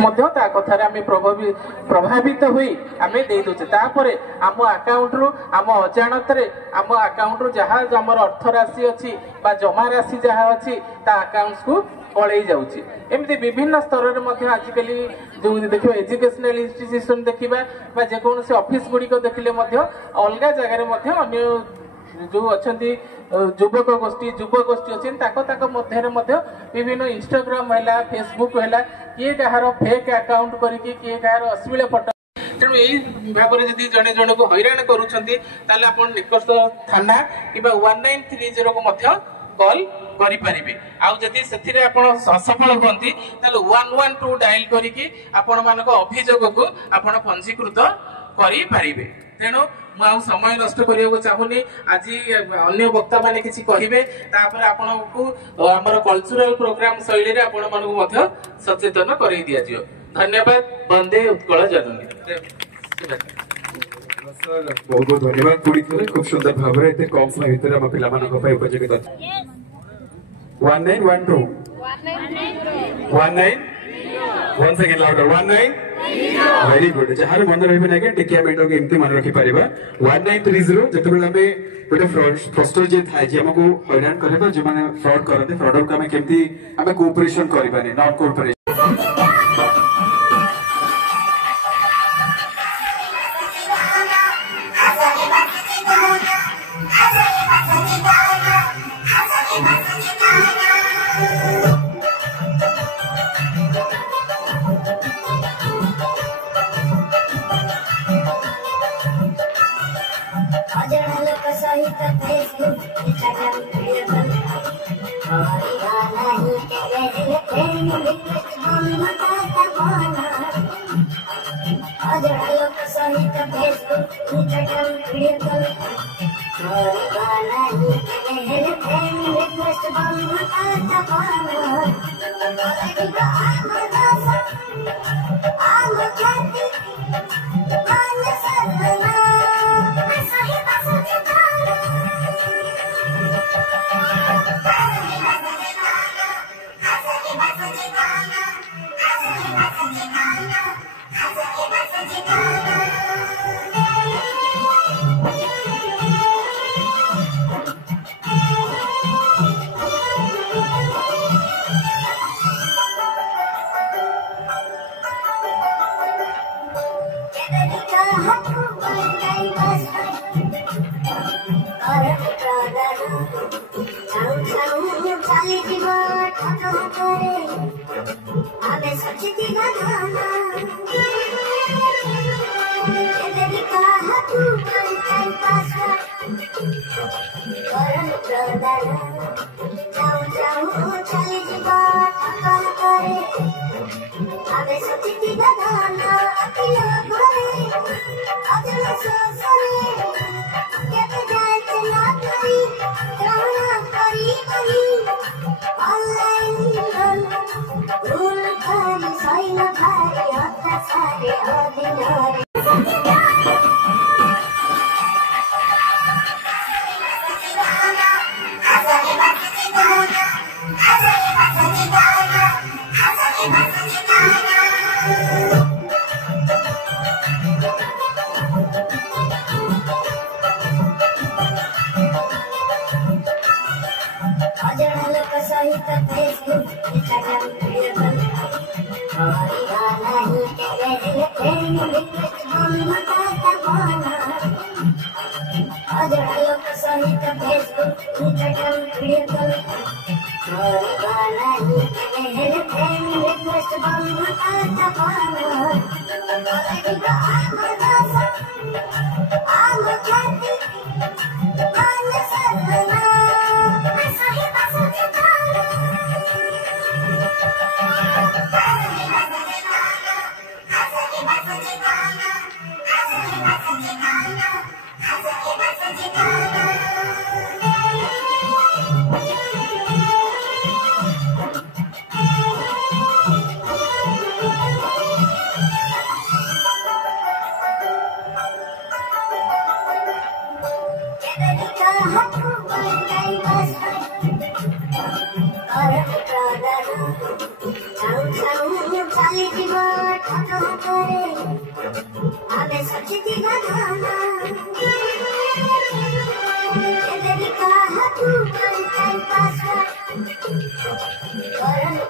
कथार आम प्रभावित हुई आम दे दूचे तापर आम अकाउंट रु आम अजाणत आम अकाउंट रु जहाँ आम अर्थ राशि अच्छी जमा राशि जहाँ अच्छी अकाउंट्स को पलि जाऊँगी एमती विभिन्न स्तर में आजिकल जो देखिए एजुकेशनल इंस्टीट्यूशन देखा जेकोसी ऑफिस गुड़िक देखिले अलग जगह जो अच्छा युवक गोष्ठी अच्छे विभिन्न इंस्टाग्राम है फेसबुक है किए कहार फेक अकाउंट करके किए कहार अश्लील फोटो तेणु यही भाव में जब जड़े जन को हैरान करुँच निकट थाना कि 1930 को कॉल करें आदि से असफल हमें 112 डायल करके आपण मान अभियोग को आप पंजीकृत करें तेणु मुझे समय नष्ट करने चाहूनी आज अन्य वक्ता मैंने किसी कहे आपन को आमर कल्चरल प्रोग्राम शैली में आपण मानू सचेतन कर दि जाए धन्यवाद वंदे उत्कल जननी बहुत बहुत धन्यवाद पूरी थे खूब सुंदर भाव में कम समय भितर आम पे उपयोगी 1912 19 one second louder 19 very good जहार मन रही ना टिकिया मिनट को एमती मन रखी पार 1930 जो आम गोटे फ्रस्टर जी थाए जी आमको हैरान करे जो मैंने फ्रड करते फ्रडर को आम केमती आम कोऑपरेशन करबानी नॉन कोऑपरेशन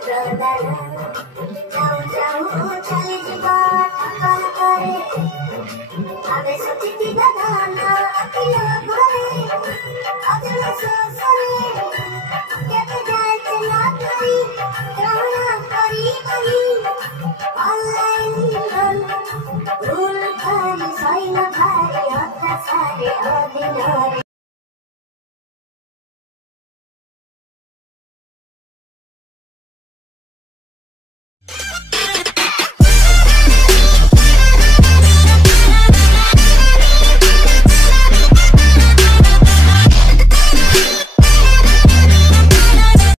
जाऊ जाऊ चली जीवा ठकल करे आवे सोची दादा ना अकिया करे अजल सोसरे